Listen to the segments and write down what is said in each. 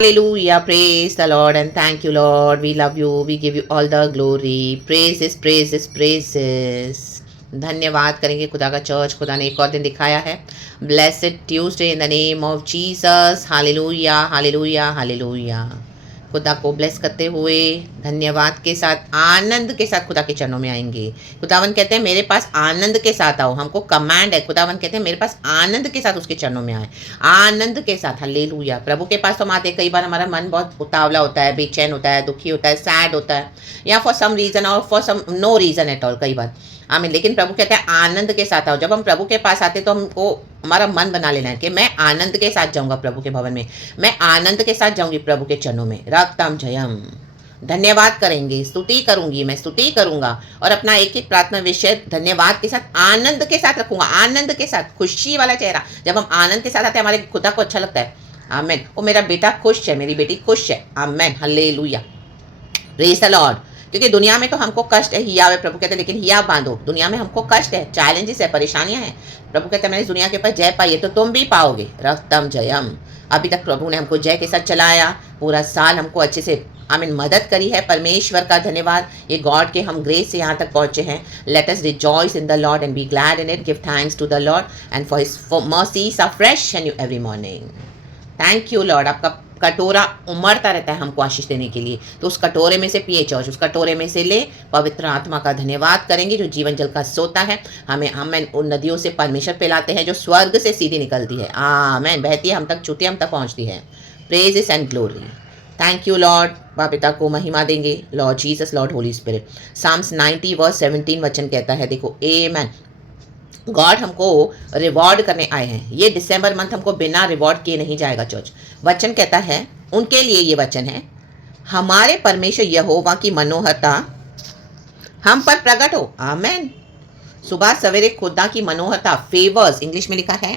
Hallelujah, praise the Lord and thank you, Lord. We love you, we give you all the glory. Praises, praises, praises. धन्यवाद करेंगे खुदा का church, खुदा ने एक और दिन दिखाया है. Blessed Tuesday in the name of Jesus. Hallelujah, hallelujah, hallelujah. खुदा को ब्लेस करते हुए धन्यवाद के साथ, आनंद के साथ खुदा के चरणों में आएंगे. खुदावन कहते हैं मेरे पास आनंद के साथ आओ. हमको कमांड है. खुदावन कहते हैं मेरे पास आनंद के साथ उसके चरणों में आए. आनंद के साथ. हालेलुया. प्रभु के पास तो हम आते हैं, कई बार हमारा मन बहुत उतावला होता है, बेचैन होता है, दुखी होता है, सैड होता है, या फॉर सम रीज़न और for some no reason at all. कई बार आमीन. लेकिन प्रभु कहते हैं आनंद के साथ आओ. जब हम प्रभु के पास आते तो हमको हमारा मन बना लेना है कि मैं आनंद के साथ जाऊंगा प्रभु के भवन में, मैं आनंद के साथ जाऊंगी प्रभु के चरणों में. रक्तम जयम. धन्यवाद करेंगे, स्तुति करूंगी, मैं स्तुति करूंगा और अपना एक एक प्रार्थना विषय धन्यवाद के साथ, आनंद के साथ रखूंगा. आनंद के साथ, खुशी वाला चेहरा. जब हम आनंद के साथ आते हैं हमारे खुदा को अच्छा लगता है. आमेन. वो मेरा बेटा खुश है, मेरी बेटी खुश है. आमेन. हालेलुया. Praise the Lord. क्योंकि दुनिया में तो हमको कष्ट है, हिया है. प्रभु कहते हैं लेकिन हिया बांधो. दुनिया में हमको कष्ट है, चैलेंजेस है, परेशानियां हैं. प्रभु कहते हैं मैंने इस दुनिया के ऊपर जय पाई है तो तुम भी पाओगे. रक्तम जयम. अभी तक प्रभु ने हमको जय के साथ चलाया, पूरा साल हमको अच्छे से आमीन मदद करी है. परमेश्वर का धन्यवाद. ये गॉड के हम ग्रेस से यहाँ तक पहुँचे हैं. Let us rejoice in the Lord and be glad in it. Give thanks to the Lord and for his mercies are fresh and new every morning. Thank you Lord. आपका कटोरा उमड़ता रहता है हमको आशीष देने के लिए. तो उस कटोरे में से पिए चर्च, उस कटोरे में से ले. पवित्र आत्मा का धन्यवाद करेंगे जो जीवन जल का सोता है. हमें उन नदियों से परमेश्वर पिलाते हैं जो स्वर्ग से सीधी निकलती है. आमेन. बहती है हम तक, छूती हम तक पहुंचती है. Praises and glory. Thank you Lord. पिता को महिमा देंगे. Lord Jesus, Lord Holy Spirit. Psalms 90 verse 17 वचन कहता है, देखो आमेन. गॉड हमको रिवॉर्ड करने आए हैं. ये दिसंबर मंथ हमको बिना रिवॉर्ड किए नहीं जाएगा चर्च. वचन कहता है उनके लिए, ये वचन है, हमारे परमेश्वर यहोवा की मनोहरता हम पर प्रकट हो. आमेन. सुबह सवेरे खुदा की मनोहरता, फेवर्स इंग्लिश में लिखा है,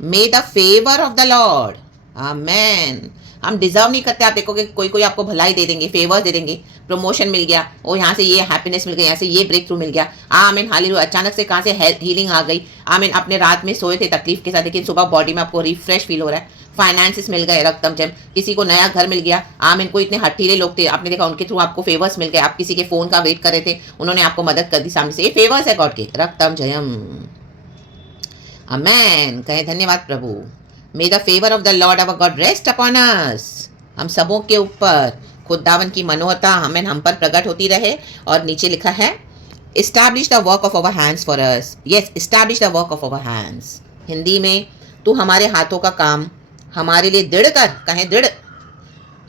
may the favour of the Lord. Amen. हम डिजर्व नहीं करते. आप देखोगे कोई कोई आपको भलाई दे देंगे, फेवर्स दे देंगे. प्रमोशन मिल गया, और यहाँ से ये हैप्पीनेस मिल गया, यहाँ से ये ब्रेक थ्रू मिल गया. आमीन. हालेलुया. अचानक से कहाँ से हेल्थ हीलिंग आ गई. आमीन. अपने रात में सोए थे तकलीफ के साथ, लेकिन सुबह बॉडी में आपको रिफ्रेश फील हो रहा है. फाइनेंसिस मिल गए, रकतम जम. किसी को नया घर मिल गया. आमीन. कोई इतने हठीले लोग थे, आपने देखा उनके थ्रू आपको फेवर्स मिल गए. आप किसी के फोन का वेट कर रहे थे, उन्होंने आपको मदद कर दी सामने से. ये फेवर्स है गॉड के. रकतम जयम. आमेन. कहे धन्यवाद प्रभु. May the favour of the Lord our God rest upon us. हम सबों के ऊपर खुदावन की मनोहरता हमें हम पर प्रकट होती रहे. और नीचे लिखा है, establish the work of our hands for us. Yes, establish the work of our hands. Hindi में, तू हमारे हाथों का काम हमारे लिए दृढ़ कर. कहें दृढ़.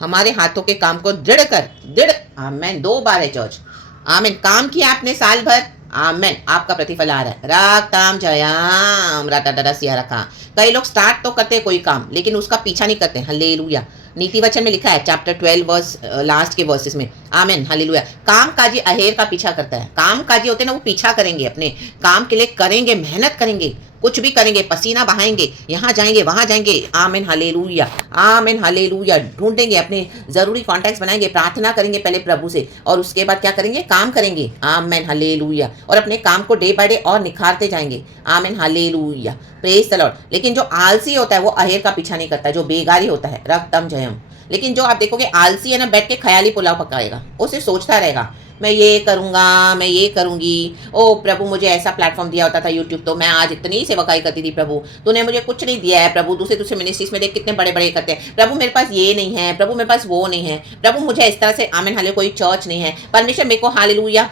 हमारे हाथों के काम को दृढ़ कर. दृढ़. आमेन. 2 बार है चर्च. आमेन. काम किया आपने साल भर. आमेन. आपका प्रतिफल आ रहा है. राताम जयाम राता सिया रखा. कई लोग स्टार्ट तो करते हैं कोई काम, लेकिन उसका पीछा नहीं करते. हालेलुया. नीति वचन में लिखा है चैप्टर 12 वर्स लास्ट के वर्सेस में. आमेन. हालेलुया. काम काजी अहेर का पीछा करता है. काम काजी होते हैं ना, वो पीछा करेंगे, अपने काम के लिए करेंगे, मेहनत करेंगे, कुछ भी करेंगे, पसीना बहाएंगे, यहाँ जाएंगे वहाँ जाएंगे. आमेन. हालेलुया. आमेन. हालेलुया. ढूंढेंगे, अपने ज़रूरी कॉन्टैक्ट्स बनाएंगे, प्रार्थना करेंगे पहले प्रभु से, और उसके बाद क्या करेंगे, काम करेंगे. आमेन. हालेलुया. और अपने काम को डे बाय डे और निखारते जाएंगे. आमेन. हालेलुया. Praise the Lord. लेकिन जो आलसी होता है वो अहेर का पीछा नहीं करता, जो बेगारी होता है. रक्तम जयम. लेकिन जो आप देखोगे आलसी है ना, बैठ के ख्याली पुलाव पकाएगा. वो सिर्फ सोचता रहेगा, मैं ये करूँगा, मैं ये करूँगी. ओ प्रभु, मुझे ऐसा प्लेटफॉर्म दिया होता था यूट्यूब, तो मैं आज इतनी सेवकाई करती थी. प्रभु तूने मुझे कुछ नहीं दिया है. प्रभु दूसरे दूसरे मिनिस्ट्रीज में देख कितने बड़े बड़े करते हैं. प्रभु मेरे पास ये नहीं है. प्रभु मेरे पास वो नहीं है. प्रभु मुझे इस तरह से, आमीन हाले, कोई चर्च नहीं है. परमेश्वर मेरे को हालेलुया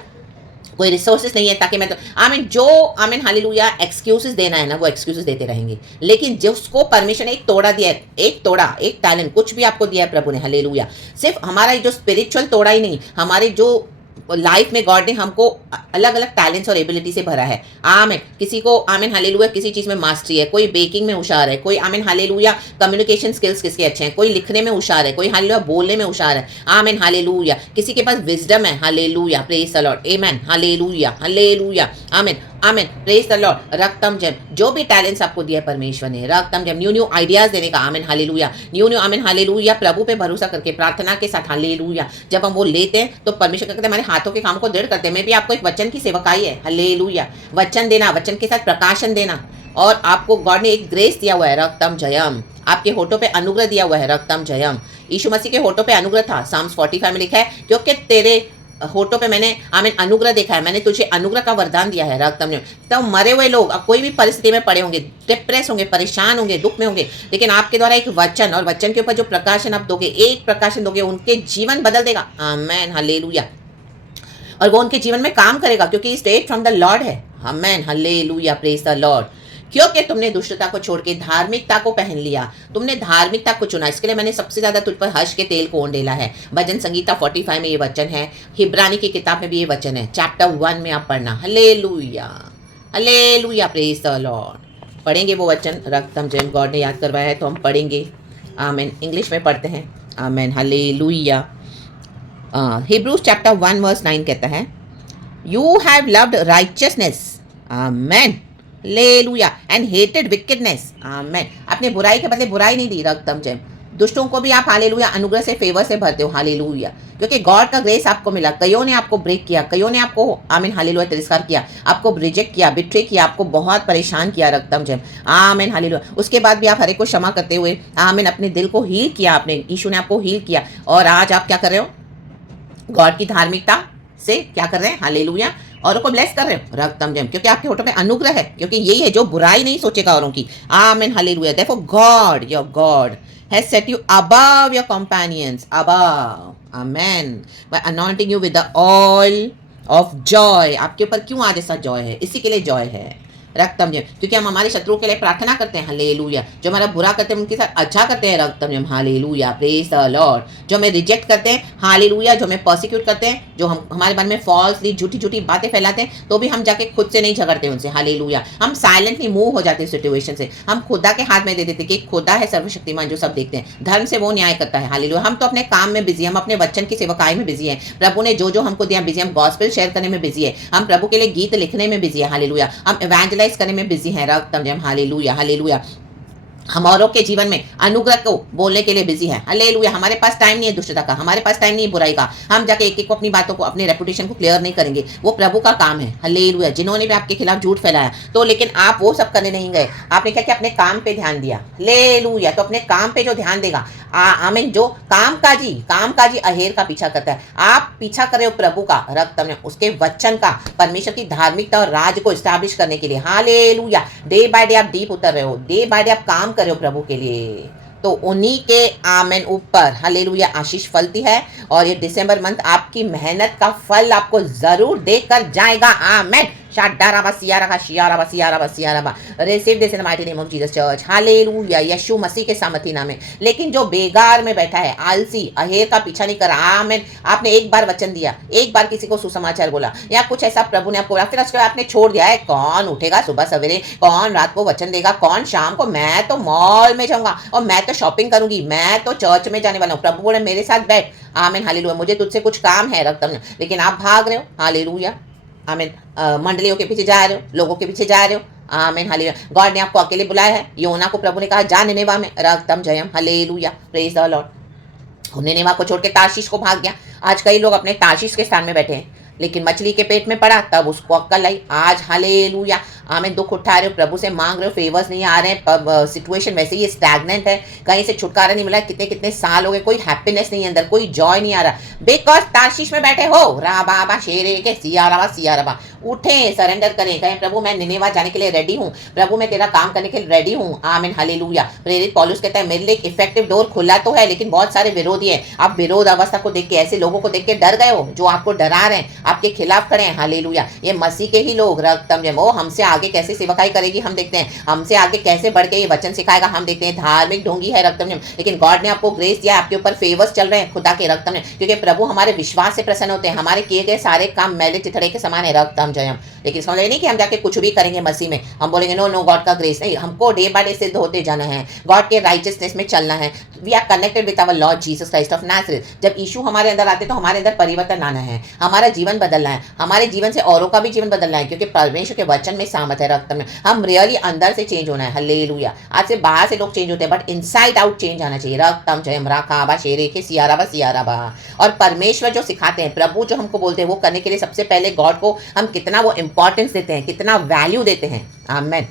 कोई रिसोर्सेज नहीं है, ताकि मैं तो आमीन जो आमीन हालेलुया एक्सक्यूजेस देना है ना, वो एक्सक्यूजेस देते रहेंगे. लेकिन जिसको परमेश्वर ने एक तोड़ा दिया है, एक तोड़ा, एक टैलेंट, कुछ भी आपको दिया है प्रभु ने, हालेलुया, सिर्फ हमारा जो स्पिरिचुअल तोड़ा ही नहीं, हमारे जो लाइफ में गॉड ने हमको अलग अलग टैलेंट्स और एबिलिटी से भरा है. आमीन. किसी को आमीन हालेलुया किसी चीज़ में मास्टरी है, कोई बेकिंग में होशियार है, कोई आमीन हालेलुया कम्युनिकेशन स्किल्स किसके अच्छे हैं, कोई लिखने में होशियार है, कोई हालेलुया बोलने में होशियार है. आमीन हालेलुया. किसी के पास विजडम है. Hallelujah. Praise the Lord. Amen. Hallelujah. Hallelujah. आमीन. आमीन. Praise the Lord. रक्तम जम. जो भी टैलेंट्स आपको दिया है परमेश्वर ने, रक्तम जम, न्यू न्यू आइडियाज देने का. आमीन हालेलुया. न्यू न्यू आमीन हालेलुया. प्रभु पे भरोसा करके प्रार्थना के साथ, हालेलुया, जब हम वो लेते हैं तो परमेश्वर कहते हैं हमारे हाथों के काम को दृढ़ करते हैं. मैं भी आपको एक वचन की सेवकाई है. हालेलुया. वचन देना, वचन के साथ प्रकाशन देना. और आपको गॉड ने एक ग्रेस दिया हुआ है. रक्तम जयम. आपके होठों पे अनुग्रह दिया हुआ है. रक्तम जयम. यीशु मसीह के होठों पे अनुग्रह था। साम्स 45 में लिखा है, क्योंकि तेरे होठों पे मैंने आमीन अनुग्रह देखा है, मैंने तुझे अनुग्रह का वरदान दिया है। रक्त में तो मरे हुए लोग अब कोई भी परिस्थिति में पड़े होंगे, डिप्रेस होंगे, परेशान होंगे, दुख में होंगे, लेकिन आपके द्वारा एक वचन और वचन के ऊपर जो प्रकाशन आप दोगे, एक प्रकाशन दोगे, उनके जीवन बदल देगा। आमीन, हालेलुया। और वो उनके जीवन में काम करेगा, क्योंकि स्टेट फ्रॉम द लॉर्ड है। आमीन, हालेलुया, प्रेज द लॉर्ड। क्योंकि तुमने दुष्टता को छोड़ के धार्मिकता को पहन लिया, तुमने धार्मिकता को चुना, इसके लिए मैंने सबसे ज्यादा तुझ पर हर्ष के तेल को ओंडेला है। भजन संगीता 45 में ये वचन है, हिब्रानी की किताब में भी ये वचन है, चैप्टर 1 में आप पढ़ना। Hallelujah, hallelujah, praise the Lord. पढ़ेंगे वो वचन, रक्तम जैम गॉड ने याद करवाया है तो हम पढ़ेंगे। आमीन, इंग्लिश में पढ़ते हैं। आमीन, हालेलुया। हिब्रूज चैप्टर 1 वर्स 9 कहता है, you have loved righteousness, amen, hallelujah, and hated wickedness, amen. आपने बुराई के बदले बुराई नहीं दी। रक्तम जैम दुष्टों को भी आप हालेलुया अनुग्रह से, फेवर से भरते हो। हालेलुया, क्योंकि गॉड का ग्रेस आपको मिला। कईयों ने आपको ब्रेक किया, कईयों ने आपको आमीन हालेलुया तिरस्कार किया, आपको रिजेक्ट किया, बिट्रे किया, आपको बहुत परेशान किया। रक्तम जैम आमीन हालेलुया। उसके बाद भी आप हर एक को क्षमा करते हुए आमीन अपने दिल को हील किया, आपने, यीशु ने आपको हील किया। और आज आप क्या कर रहे हो? गॉड की धार्मिकता से क्या कर रहे हैं? हालेलुया, औरों को ब्लेस कर रहे हो। रक्तम जैम, क्योंकि आपके होठों पे अनुग्रह है, क्योंकि यही है जो बुराई नहीं सोचेगा औरों की। आमीन, hallelujah. Therefore God, your God has set you above your companions, above, amen, by anointing you with the oil of joy। आपके ऊपर क्यों आज ऐसा जॉय है? इसी के लिए जॉय है। रक्तम जम, क्योंकि हम हमारे शत्रुओं के लिए प्रार्थना करते हैं। हालेलुया, जो हमारा बुरा करते हैं उनके साथ अच्छा करते हैं। रक्तम जम, हालेलुया, प्रेज द लॉर्ड। जो हमें रिजेक्ट करते हैं, हालेलुया, जो हमें पर्सिक्यूट करते हैं, जो हम हमारे बारे में फॉल्सली झूठी झूठी बातें फैलाते हैं, तो भी हम जाके खुद से नहीं झगड़ते उनसे। हालेलुया, हम साइलेंटली मूव हो जाते हैं सिचुएशन से, हम खुदा के हाथ में दे देते कि खुदा है सर्वशक्तिमान जो सब देखते हैं, धर्म से वो न्याय करता है। हालेलुया, हम तो अपने काम में बिजी, हम अपने वचन की सेवकाई में बिजी हैं। प्रभु ने जो जो हमको दिया बिजी, हम गॉस्पेल शेयर करने में बिजी है, हम प्रभु के लिए गीत लिखने में बिजी है। हालेलुया, हम इवेंजलाइज करने में बिजी है। रक्तम जम, हालेलुया, हालेलुया। हम औरों के जीवन में अनुग्रह को बोलने के लिए बिजी है। हालेलुया, हमारे पास टाइम नहीं है दुष्टता का, हमारे पास टाइम नहीं है बुराई का। हम जाके एक एक को अपनी बातों को, अपने रेपुटेशन को क्लियर नहीं करेंगे, वो प्रभु का काम है। हालेलुया, जिन्होंने भी आपके खिलाफ झूठ फैलाया तो, लेकिन आप वो सब करने नहीं गए, आपने क्या किया? अपने काम पे ध्यान दिया। हालेलुया, तो अपने काम पे जो ध्यान देगा, आमीन, जो कामकाजी अहेर का पीछा करता है, आप पीछा कर रहे हो प्रभु का, रक्तम में उसके वचन का, परमेश्वर की धार्मिकता और राज को स्टैब्लिश करने के लिए। हालेलुया, डे बाय डे आप डीप उतर रहे हो, डे बाय डे आप काम कर रहे हो प्रभु के लिए, तो उन्हीं के आमीन ऊपर हालेलुया आशीष फलती है। और ये दिसंबर मंथ आपकी मेहनत का फल आपको जरूर देकर जाएगा। आमीन, receive this in the mighty name of Jesus church. Hallelujah, यीशु मसीह के सामर्थी नाम में। लेकिन जो बेगार में बैठा है, आलसी, अहेर का पीछा नहीं कर रहा, आमीन, आपने एक बार वचन दिया, एक बार किसी को सुसमाचार बोला, या कुछ ऐसा प्रभु ने आपको बोला, फिर उसके बाद आपने छोड़ दिया है। कौन उठेगा सुबह सवेरे, कौन रात को वचन देगा, कौन शाम को, मैं तो मॉल में जाऊंगा और मैं तो शॉपिंग करूंगी, मैं तो चर्च में जाने वाला हूँ। प्रभु बोले मेरे साथ बैठ। आमीन, हालेलुया, मुझे तुझसे कुछ काम है। रक्तम, लेकिन आप भाग रहे हो। हालेलुया, आमीन, मंडलियों के पीछे जा रहे हो, लोगों के पीछे जा रहे हो। आमीन, हालेलुया, गॉड ने आपको अकेले बुलाया है। योना को प्रभु ने कहा जा निनेवा में, रक्तम जयम, hallelujah, praise the Lord. Nineveh को छोड़ के तार्शीश को भाग गया। आज कई लोग अपने तार्शीश के स्थान में बैठे हैं, लेकिन मछली के पेट में पड़ा तब उसको अक्कल आई। आज हालेलुया, आमीन, दुख उठा रहे हो, प्रभु से मांग रहे हो, फेवर्स नहीं आ रहे हैं, सिचुएशन वैसे ही स्टैग्नेंट है, कहीं से छुटकारा नहीं मिला, कितने कितने साल हो गए, कोई हैप्पीनेस नहीं है अंदर, कोई जॉय नहीं आ रहा, बिकॉज तार्शीश में बैठे हो। राबा शेरे के सिया रबा, उठे, सरेंडर करें, कहें प्रभु मैं निनेवा जाने के लिए रेडी हूँ, प्रभु मैं तेरा काम करने के लिए रेडी हूँ। आमीन, हालेलुया। प्रेरित पौलुस कहता है मेरे लिए एक इफेक्टिव डोर खुला तो है, लेकिन बहुत सारे विरोधी हैं। आप विरोध अवस्था को देख के, ऐसे लोगों को देख के डर गए हो जो आपको डरा रहे हैं, आपके खिलाफ खड़े हैं। हालेलुया, ये मसीह के ही लोग, रक्तम जम, वो हमसे आगे कैसे सेवकाई करेगी हम देखते हैं, हमसे आगे कैसे बढ़ के ये वचन सिखाएगा हम देखते हैं। धार्मिक ढोंगी है रक्तम जम, लेकिन गॉड ने आपको ग्रेस दिया, आपके ऊपर फेवर्स चल रहे हैं खुदा के रक्तम में, क्योंकि प्रभु हमारे विश्वास से प्रसन्न होते हैं। हमारे किए गए सारे काम मैले चिथड़े के समान है। रक्तम जयम, लेकिन समझ नहीं कि हम जाके कुछ भी करेंगे मसीह में, हम बोलेंगे नो नो गॉड का ग्रेस नहीं, हमको डे बाय डे सिद्ध होते जाना है, गॉड के राइचियसनेस में चलना है। We are connected with our Lord Jesus Christ of Nazareth. जब यीशु हमारे अंदर आते तो हमारे अंदर परिवर्तन आना है, हमारा जीवन बदलना है, हमारे जीवन से औरों का भी जीवन बदलना है, क्योंकि परमेश्वर के वचन में सामर्थ है। रक्त में हम रियली अंदर से चेंज होना है। हालेलुया, आज से बाहर से लोग चेंज होते हैं, बट इनसाइड आउट चेंज आना चाहिए। रक्तम जयम राखा शेरे के सियारा। और परमेश्वर जो सिखाते हैं, प्रभु जो हमको बोलते हैं, वो करने के लिए सबसे पहले गॉड को हम कितना वो इंपॉर्टेंस देते हैं, कितना वैल्यू देते हैं। Amen,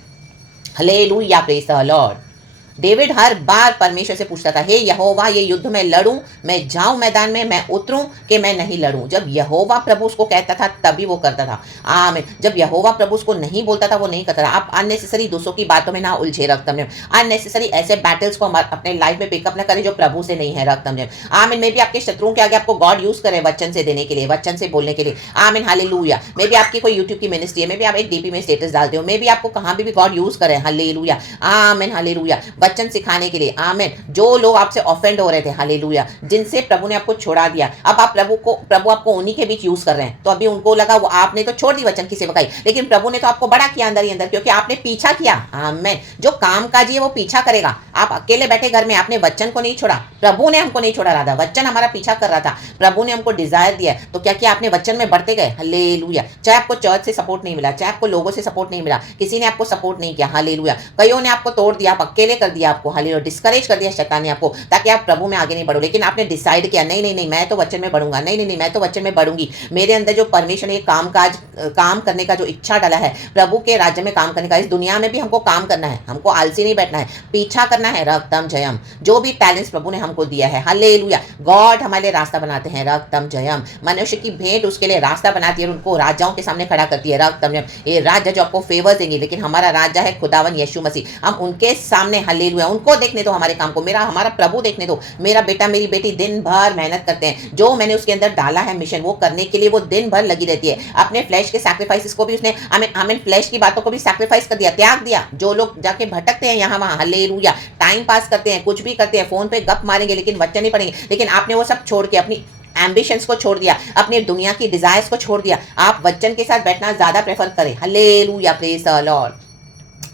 hallelujah, praise the Lord. David हर बार परमेश्वर से पूछता था, हे यहोवा, ये युद्ध में लड़ूं, मैं जाऊं मैदान में, मैं उतरूं कि मैं नहीं लड़ूं। जब यहोवा प्रभु उसको कहता था तभी वो करता था। आमीन। जब यहोवा प्रभु उसको नहीं बोलता था वो नहीं करता था। आप अननेसेसरी दूसरों की बातों में ना उलझे, रक्तम जम। अननेसेसरी ऐसे बैटल्स को अपने लाइफ में पिकअप ना करें जो प्रभु से नहीं है, रक्तम जम। आमीन। मे भी आपके शत्रुओं के आगे आपको गॉड यूज करे वचन से देने के लिए, वचन से बोलने के लिए। आमीन, हालेलुया। मे भी आपकी कोई यूट्यूब की मिनिस्ट्री है, मे भी आप एक डीपी में स्टेटस डालते हो, मे भी आपको कहाँ भी गॉड यूज करे, हालेलुया। आमीन, हालेलुया। वचन सिखाने के लिए। आमीन। जो लोग आपसे ऑफेंड हो रहे थे, हालेलुया, जिनसे प्रभु ने आपको छोड़ा दिया, अब आप प्रभु आपको उन्हीं के बीच यूज कर रहे हैं। तो अभी उनको लगा वो आपने तो छोड़ दी वचन की सेवकाई, लेकिन प्रभु ने तो आपको बड़ा किया अंदर ही अंदर, क्योंकि आपने पीछा किया। आमीन। जो काम काजी है वो पीछा करेगा। आप अकेले बैठे घर में, आपने वचन को नहीं छोड़ा, प्रभु ने हमको नहीं छोड़ा रहा था, वचन हमारा पीछा कर रहा था। प्रभु ने हमको डिजायर दिया, तो क्या किया आपने, वचन में बढ़ते गए, हालेलुया। चाहे आपको चर्च से सपोर्ट नहीं मिला, चाहे आपको लोगों से सपोर्ट नहीं मिला, किसी ने आपको सपोर्ट नहीं किया, हालेलुया, कईयों ने आपको तोड़ दिया, आप अकेले कर दिया आपको, हालेलुया, डिस्करेज कर दिया शैतान ने आपको, ताकि आप प्रभु में आगे नहीं बढ़ो। लेकिन आपने डिसाइड किया, नहीं नहीं नहीं, मैं तो वचन में बढ़ूंगा, नहीं नहीं नहीं, मैं तो वचन में बढ़ूंगी। मेरे अंदर जो परमेश्वर ने काम करने का जो इच्छा डाला है, प्रभु के राज्य में काम करने का, इस दुनिया में भी हमको काम करना है, हमको आलसी नहीं बैठना है, पीछा करना है, रक्तम जयम। जो भी टैलेंट्स प्रभु ने हमको दिया है, हालेलुया, गॉड हमारे लिए रास्ता बनाते हैं, रक्तम जयम। मनुष्य की भेंट उसके लिए रास्ता बनाती है, उनको राजाओं के सामने खड़ा करती है, रक्तम जयम। ये राजा जो आपको फेवर देंगे, लेकिन हमारा राजा है खुदावन यीशु मसीह, हम उनके सामने, हालेलुया, उनको देखने दो हमारे काम को, हमारा प्रभु देखने दो। मेरा बेटा मेरी बेटी दिन भर मेहनत करते हैं, जो मैंने उसके अंदर डाला है मिशन, वो करने के लिए वो दिन भर लगी रहती है। अपने फ्लैश के सैक्रिफाइसेस को भी उसने, आमीन, फ्लैश की बातों को भी सैक्रिफाइस कर दिया, त्याग दिया। जो लोग जाके भटकते हैं यहाँ वहाँ, हालेलुया, टाइम पास करते हैं, कुछ भी करते हैं, फोन पे गप मारेंगे लेकिन वचन नहीं पढ़ेंगे, लेकिन आपने वो सब छोड़ के अपनी एम्बिशंस को छोड़ दिया, अपनी दुनिया की डिजायर्स को छोड़ दिया, आप वचन के साथ बैठना ज्यादा प्रेफर करें, हालेलुया, प्रेज द लॉर्ड।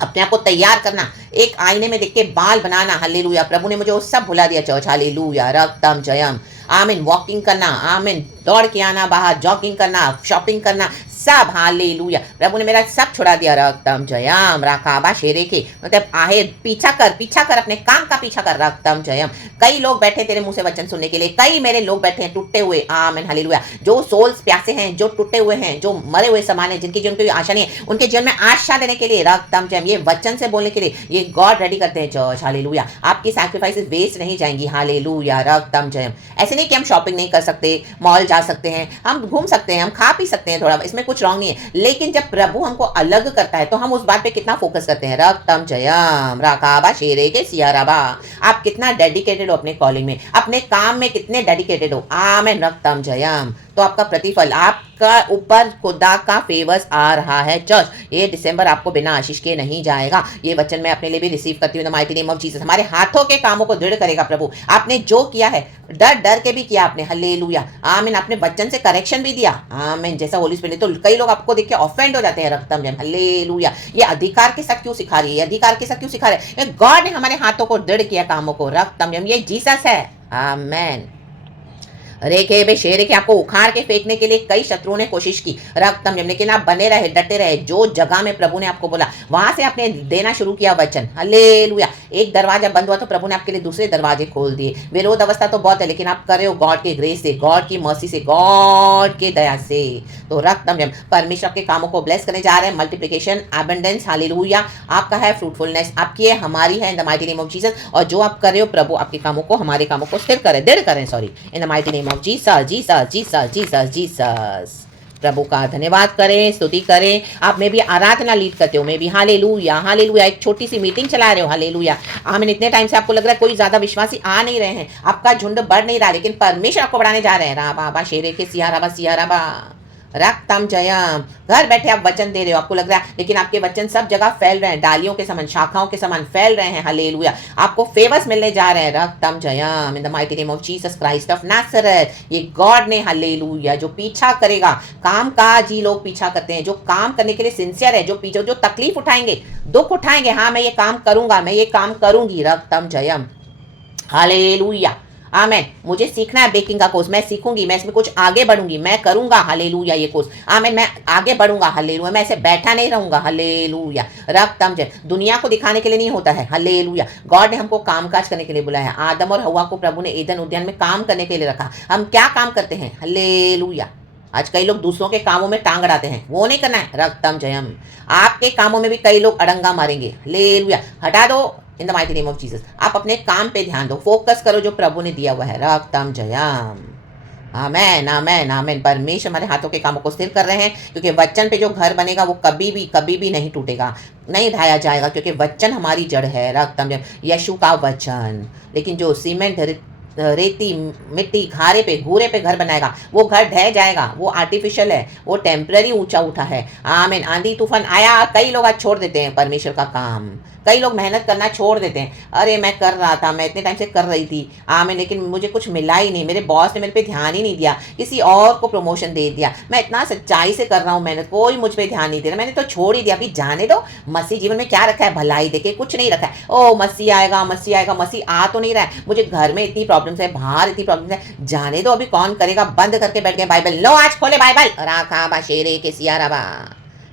अपने आप को तैयार करना, एक आईने में देख के बाल बनाना, हालेलुया, प्रभु ने मुझे वो सब भुला दिया चर्च, हालेलुया, रक्तम जयम। आमीन। वॉकिंग करना, आमीन, दौड़ के आना बाहर, जॉगिंग करना, शॉपिंग करना, सब, हालेलुया, प्रभु ने मेरा सब छुड़ा दिया, रक्तम जयम। राकाबा शेरे के मतलब आहे, पीछा कर अपने काम का पीछा कर, रक्तम जयम। कई लोग बैठे तेरे मुंह से वचन सुनने के लिए, कई मेरे लोग बैठे हैं टूटे हुए, आमीन, हालेलुया, जो सोल्स प्यासे हैं, जो टूटे हुए हैं, जो मरे हुए समान है, जिनकी जीवन की आशा नहीं है, उनके जीवन में आशा देने के लिए, रक्तम जयम, ये वचन से बोलने के लिए ये गॉड रेडी करते हैं चर्च, हालेलुया। आपकी सैक्रिफाइसेस वेस्ट नहीं जाएंगी, हालेलुया, रक्तम जयम। ऐसे नहीं कि हम शॉपिंग नहीं कर सकते, मॉल जा सकते हैं, हम घूम सकते हैं, हम खा पी सकते हैं थोड़ा, इसमें कुछ रॉन्ग नहीं है, लेकिन जब प्रभु हमको अलग करता है तो हम उस बात पे कितना फोकस करते हैं, रक्तम जयम। राकाबा शेरे के सियाराबा। आप कितना डेडिकेटेड हो अपने कॉलिंग में, अपने काम में कितने डेडिकेटेड हो, आमीन, रक्तम जयम। तो आपका प्रतिफल, आपका ऊपर खुदा का फेवर्स आ रहा है चर्च। ये दिसंबर आपको बिना आशीष के नहीं जाएगा, ये वचन मैं अपने लिए भी रिसीव करती हूँ, इन the mighty name of Jesus. हमारे हाथों के कामों को दृढ़ करेगा प्रभु। आपने जो किया है, डर डर के भी किया आपने, हालेलुया, आमीन, आपने वचन से करेक्शन भी दिया, आमीन, जैसा होली स्पिरिट। तो कई लोग आपको देख के ऑफेंड हो जाते हैं, रक्तम जयम, हालेलुया। ये अधिकार के साथ क्यों सिखा रही है, ये अधिकार के साथ क्यों सिखा रहे हैं, गॉड ने हमारे हाथों को दृढ़ किया कामों को, रक्तम जयम, ये जीसस है, आमीन। रेखे बे शेरे के आपको उखाड़ के फेंकने के लिए कई शत्रुओं ने कोशिश की, रक्तम जम, लेकिन आप बने रहे, डटे रहे। जो जगह में प्रभु ने आपको बोला वहां से आपने देना शुरू किया वचन, हालेलुया। एक दरवाजा बंद हुआ तो प्रभु ने आपके लिए दूसरे दरवाजे खोल दिए। विरोध अवस्था तो बहुत है, लेकिन आप कर रहे हो गॉड के ग्रेस से, गॉड की मर्सी से, गॉड के दया से। तो रक्तम जम, परमेश्वर के कामों को ब्लेस करने जा रहे हैं, मल्टीप्लिकेशन, एबंडेंस, हालेलुया, आपका है, फ्रूटफुलनेस आपकी है, हमारी है, इन the mighty name of Jesus. और जो आप कर रहे हो प्रभु आपके कामों को, हमारे कामों को स्थिर करें, दृढ़ करें, sorry, in the mighty name of Jesus, Jesus, Jesus, Jesus, Jesus. प्रभु का धन्यवाद करें, स्तुति करें। आप में भी आराधना लीड करते हो, मैं भी, हालेलुया, हालेलुया, एक छोटी सी मीटिंग चला रहे हो, हालेलुया। आमीन। इतने टाइम से आपको लग रहा है कोई ज्यादा विश्वासी आ नहीं रहे हैं, आपका झुंड बढ़ नहीं रहा, लेकिन परमेश्वर आपको बढ़ाने जा रहे हैं, रा बाबा शेरे के सियाराबा सियाराबा, रक्तम जयम। घर बैठे आप वचन दे रहे हो, आपको लग रहा है, लेकिन आपके वचन सब जगह फैल रहे हैं, डालियों के समान, शाखाओं के समान फैल रहे हैं, हालेलुया। आपको फेवर्स मिलने जा रहे हैं, रक्तम जयम, in the mighty name of Jesus Christ of Nazareth. ये गॉड ने, हालेलुया, जो पीछा करेगा, काम काज ही लोग पीछा करते हैं, जो काम करने के लिए सिंसियर है, जो पीछे, जो तकलीफ उठाएंगे, दुख उठाएंगे, हाँ मैं ये काम करूंगा, मैं ये काम करूंगी, रक्तम जयम, हालेलुया, आमेन। मुझे सीखना है बेकिंग का कोर्स, मैं सीखूंगी, मैं इसमें कुछ आगे बढ़ूंगी, मैं करूंगा, हालेलुया, ये कोर्स, आमेन, मैं आगे बढ़ूंगा, हालेलुया, मैं ऐसे बैठा नहीं रहूंगा, हालेलुया, रक्तम जय। दुनिया को दिखाने के लिए नहीं होता है, हालेलुया। गॉड ने हमको कामकाज करने के लिए बुलाया है। आदम और हवा को प्रभु ने ईदन उद्यान में काम करने के लिए रखा। हम क्या काम करते हैं, हालेलुया। आज कई लोग दूसरों के कामों में टांग अड़ाते हैं, वो नहीं करना है, रक्तम जयम। आपके कामों में भी कई लोग अड़ंगा मारेंगे, हालेलुया, हटा दो, इन the mighty name of Jesus. आप अपने काम पे ध्यान दो, फोकस करो जो प्रभु ने दिया हुआ है। रक्तम जयम। आमेन आमेन आमेन। परमेश्वर हमारे हाथों के कामों को स्थिर कर रहे हैं, क्योंकि वचन पे जो घर बनेगा वो कभी भी नहीं टूटेगा, नहीं ढाया जाएगा, क्योंकि वचन हमारी जड़ है। रक्तम जयम यीशु का वचन। लेकिन जो सीमेंट रेती मिट्टी घारे पे घूरे पे घर बनाएगा वो घर ढह जाएगा, वो आर्टिफिशियल है, वो टेम्पररी ऊंचा उठा है। आमीन। आंधी तूफान आया, कई लोग आज छोड़ देते हैं परमेश्वर का काम, कई लोग मेहनत करना छोड़ देते हैं। अरे मैं कर रहा था, मैं इतने टाइम से कर रही थी आमीन, लेकिन मुझे कुछ मिला ही नहीं, मेरे बॉस ने मेरे पे ध्यान ही नहीं दिया, किसी और को प्रमोशन दे दिया, मैं इतना सच्चाई से कर रहा हूँ मेहनत, कोई मुझ पे ध्यान नहीं दे रहा, मैंने तो छोड़ ही दिया। अभी जाने दो, मसीह जीवन में क्या रखा है? भलाई देखे कुछ नहीं रखा है। ओ मसीह आएगा, मसीह आएगा, मसीह आ तो नहीं रहा है, मुझे घर में इतनी प्रॉब्लम्स है, बाहर इतनी प्रॉब्लम्स है, जाने दो, अभी कौन करेगा। बंद करके बैठ गए बाइबल। लो आज खोले बाइबल, राखा बा शेरे के सियारा बा,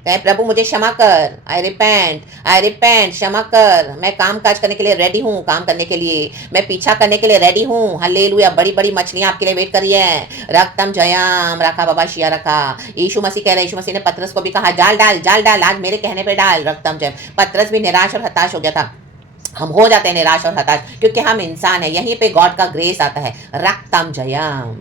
कहे प्रभु मुझे क्षमा कर, आई रिपेंट, क्षमा कर, मैं काम काज करने के लिए रेडी हूँ, काम करने के लिए मैं पीछा करने के लिए रेडी हूँ। हालेलुया। बड़ी बड़ी मछलियाँ आपके लिए वेट कर रही है। रक्तम जयम। रखा बाबा शिया रखा। यीशु मसीह कह रहे, यीशु मसीह ने पतरस को भी कहा जाल डाल, आज मेरे कहने पे डाल। रक्तम जयम। पतरस भी निराश और हताश हो गया था। हम हो जाते हैं निराश और हताश, क्योंकि हम इंसान है। यहीं पे गॉड का ग्रेस आता है। रक्तम जयम।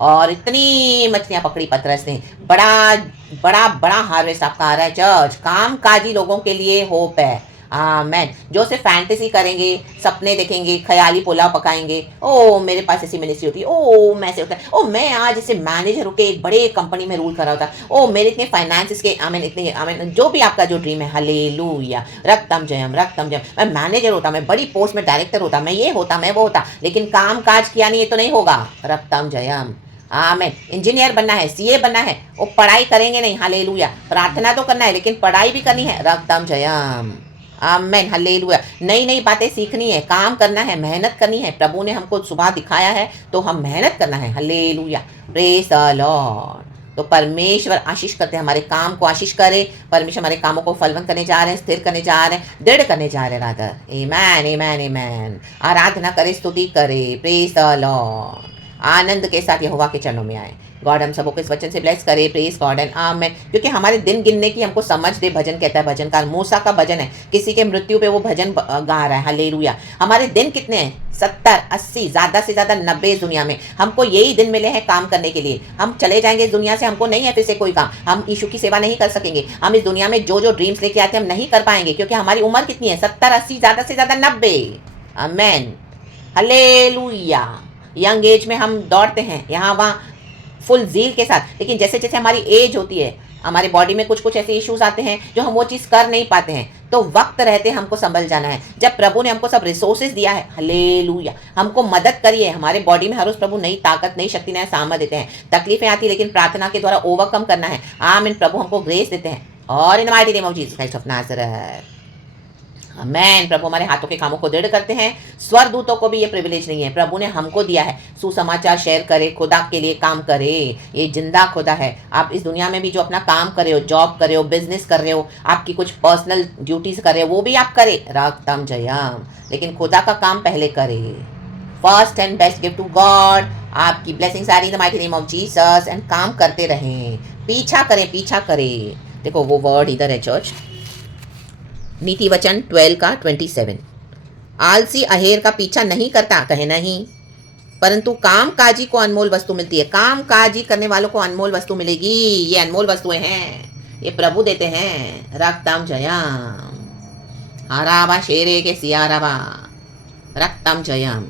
और इतनी मछलियां पकड़ी पतरस ने, बड़ा बड़ा बड़ा हार्वेस्ट आपका आ रहा है चर्च। काम काजी लोगों के लिए होप है। आमेन। जो सिर्फ फैंटेसी करेंगे, सपने देखेंगे, ख्याली पुलाव पकाएंगे, ओ मेरे पास ऐसी मिनिस्ट्री होती है, ओ मैं ऐसे होता है, ओ मैं आज ऐसे मैनेजर होकर एक बड़े कंपनी में रूल कर रहा होता, ओ मेरे इतने फाइनेंसिस के आमेन, इतने आमेन, जो भी आपका जो ड्रीम है। हालेलुया। रक्तम जयम, रक्तम जयम। मैं मैनेजर होता, मैं बड़ी पोस्ट में डायरेक्टर होता, मैं ये होता, मैं वो होता, लेकिन काम काज किया नहीं, ये तो नहीं होगा। रक्तम जयम। आमेन। इंजीनियर बनना है, सीए बनना है, वो पढ़ाई करेंगे नहीं। हालेलुया। प्रार्थना तो करना है, लेकिन पढ़ाई भी करनी है। रक्तम जयम। आमेन। हालेलुया। नई नई बातें सीखनी है, काम करना है, मेहनत करनी है। प्रभु ने हमको सुबह दिखाया है तो हम मेहनत करना है। हालेलुया। Praise the Lord. तो परमेश्वर आशीष करते हैं, हमारे काम को आशीष करे। परमेश्वर हमारे कामों को फलवंत करने जा रहे हैं, स्थिर करने जा रहे हैं, दृढ़ करने जा रहे हैं। राधर आमेन आमेन आमेन। आराधना करे, स्तुति करे। Praise the Lord. आनंद के साथ यहोवा के चरणों में आए। गॉड हम सबको इस वचन से ब्लेस करे। प्रेज गॉड एंड आमेन। क्योंकि हमारे दिन गिनने की हमको समझ दे। भजन कहता है, भजनकार मूसा का भजन है, किसी के मृत्यु पे वो भजन गा रहा है। हालेलुया। हमारे दिन कितने हैं? 70, 80, ज़्यादा से ज़्यादा 90 इस दुनिया में। हमको यही दिन मिले हैं काम करने के लिए। हम चले जाएंगे इस दुनिया से, हमको नहीं है फिर से कोई काम, हम यीशु की सेवा नहीं कर सकेंगे। हम इस दुनिया में जो जो ड्रीम्स लेके आते हैं हम नहीं कर पाएंगे, क्योंकि हमारी उम्र कितनी है? 70, 80, ज़्यादा से ज़्यादा 90। आमेन। हालेलुया। यंग एज में हम दौड़ते हैं यहाँ वहाँ फुल जील के साथ, लेकिन जैसे जैसे हमारी एज होती है, हमारे बॉडी में कुछ कुछ ऐसे इश्यूज आते हैं जो हम वो चीज़ कर नहीं पाते हैं। तो वक्त रहते हमको संभल जाना है। जब प्रभु ने हमको सब रिसोर्सेज दिया है, हालेलुया, हमको मदद करिए। हमारे बॉडी में हर रोज प्रभु नई ताकत, नई शक्ति, नया सामर्थ देते हैं। तकलीफें आती है, लेकिन प्रार्थना के द्वारा ओवरकम करना है। आमीन। प्रभु हमको ग्रेस देते हैं। और in the mighty name of Jesus Christ of Nazareth. Amen. प्रभु हमारे हाथों के कामों को दृढ़ करते हैं। स्वर्गदूतों को भी ये प्रिविलेज नहीं है, प्रभु ने हमको दिया है। सुसमाचार शेयर करे, खुदा के लिए काम करे। ये जिंदा खुदा है। आप इस दुनिया में भी जो अपना काम कर रहे हो, जॉब कर रहे हो, बिजनेस कर रहे हो, आपकी कुछ पर्सनल ड्यूटीज कर रहे हो, वो भी आप करे। रक्तम जयम। लेकिन खुदा का काम पहले करे। First and best give to God. आपकी ब्लेसिंग्स आ रही in the mighty name of Jesus. And काम करते रहें, पीछा करें, पीछा करें। देखो वो वर्ड इधर है चर्च, नीति वचन 12 का 27। आलसी अहेर का पीछा नहीं करता, कहे नहीं, परंतु काम काजी को अनमोल वस्तु मिलती है। काम काजी करने वालों को अनमोल वस्तु मिलेगी। ये अनमोल वस्तुएं हैं, ये प्रभु देते हैं। रक्तम जयम। हराबा शेरे के सियाराबा। रक्तम जयम।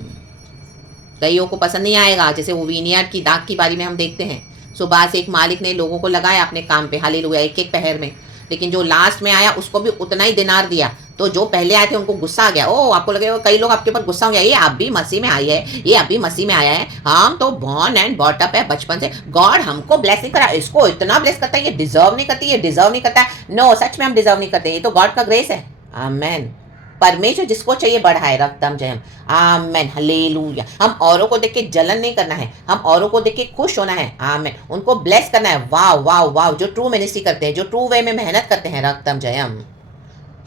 कईयों को पसंद नहीं आएगा, जैसे वो विनियार्ड की दाग की बारी में हम देखते हैं, सुबह से एक मालिक ने लोगों को लगाया अपने काम पे, हालेलुया, एक एक पहर में, लेकिन जो लास्ट में आया उसको भी उतना ही दिनार दिया। तो जो पहले आए थे उनको गुस्सा आ गया। ओ आपको लगे कई लोग आपके ऊपर गुस्सा हो गया, ये आप भी मसीह में आई है, ये अभी मसीह में आया है, हम तो बॉर्न एंड बॉट अप है बचपन से, गॉड हमको ब्लेसिंग करा, इसको इतना ब्लेस करता है, ये डिजर्व नहीं करती, ये डिजर्व नहीं करता है। नो, सच में हम डिजर्व नहीं करते, ये तो गॉड का ग्रेस है। आमेन। परमेश्वर जिसको चाहिए बढ़ाए। रक्तम जयम। आमेन। हालेलुया। हम औरों को देख के जलन नहीं करना है, हम औरों को देख के खुश होना है। आमेन। उनको ब्लेस करना है। वाह वाह वाह, जो ट्रू मिनिस्ट्री करते हैं, जो ट्रू वे में मेहनत करते हैं। रक्तम जयम।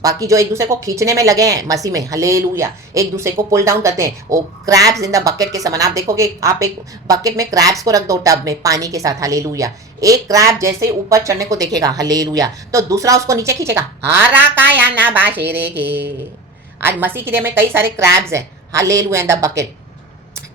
बाकी जो एक दूसरे को खींचने में लगे हैं मसीह में, हालेलुया, एक दूसरे को पुल डाउन करते हैं, वो क्रैब्स इन द बकेट के समान। आप देखोगे, आप एक बकेट में क्रैब्स को रख दो टब में पानी के साथ, हालेलुया, एक क्रैब जैसे ऊपर चढ़ने को देखेगा, हालेलुया, तो दूसरा उसको नीचे खींचेगा। हारा का या ना बाशेरे के। आज मसीह के डे में कई सारे क्रैब्स हैं, हालेलुया इन द बकेट।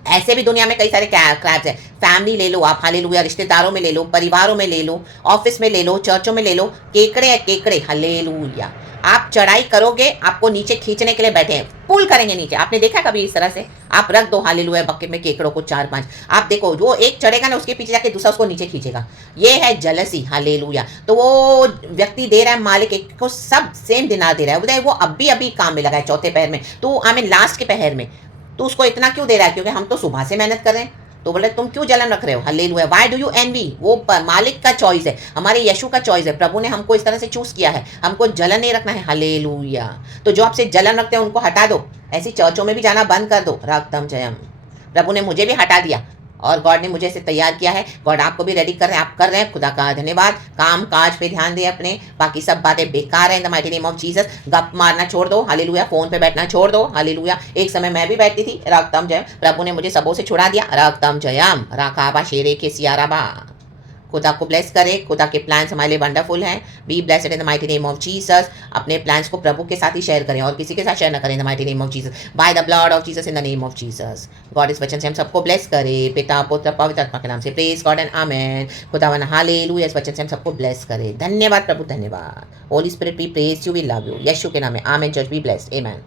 ऐसे भी दुनिया में कई सारे क्रैब्स हैं। फैमिली ले लो आप, हालेलुया, रिश्तेदारों में ले लो, परिवारों में ले लो, ऑफिस में ले लो, चर्चों में ले लो, केकड़े है केकड़े, हालेलुया। आप चढ़ाई करोगे, आपको नीचे खींचने के लिए बैठे हैं, पुल करेंगे नीचे। आपने देखा कभी इस तरह से? आप रख दो हालेलुया बकेट में केकड़ों को 4-5, आप देखो वो एक चढ़ेगा ना, उसके पीछे जाके दूसरा उसको नीचे खींचेगा। ये है जलसी, हालेलुया। तो वो व्यक्ति दे रहा है मालिक एक को सब सेम दिनार दे रहा है, बोले वो अभी काम में लगा है, चौथे पहर में, तो आई मीन लास्ट के पहर में, तो उसको इतना क्यों दे रहा है? क्योंकि हम तो सुबह से मेहनत कर रहे हैं। तो बोले तुम क्यों जलन रख रहे हो? Hallelujah. Why do you envy? वो मालिक का चॉइस है, हमारे यीशु का चॉइस है। प्रभु ने हमको इस तरह से चूज किया है, हमको जलन नहीं रखना है, हालेलुया। तो जो आपसे जलन रखते हैं उनको हटा दो, ऐसी चर्चों में भी जाना बंद कर दो। रागतम जयम। प्रभु ने मुझे भी हटा दिया और गॉड ने मुझे इसे तैयार किया है। गॉड आपको भी रेडी कर रहे हैं, आप कर रहे हैं। खुदा का धन्यवाद। काम काज पे ध्यान दें अपने, बाकी सब बातें बेकार है। इन the mighty name of Jesus गप मारना छोड़ दो, हालेलुया। फोन पे बैठना छोड़ दो, हालेलुया। एक समय मैं भी बैठती थी, रागतम जयम। प्रभु ने मुझे सबों से छुड़ा दिया, रागतम जयम। राखाबा शेरे के सियाराबा। खुदा को ब्लेस करे, खुदा के प्लान्स हमारे लिए वंडरफुल हैं। Be blessed in the mighty name of Jesus. अपने प्लान्स को प्रभु के साथ ही शेयर करें और किसी के साथ शेयर न करें, इन the mighty name of Jesus, by the blood of Jesus, in the name of Jesus. God इस वचन से हम सबको ब्लेस करे, पिता पुत्र पवित्र आत्मा के नाम से। प्रेज गॉड एंड आमेन। खुदावन हालेलुया। इस वचन से हम सबको ब्लेस करे। धन्यवाद प्रभु, धन्यवाद। Holy Spirit we praise you, we love you. यीशु के नाम में amen. Church be blessed, amen.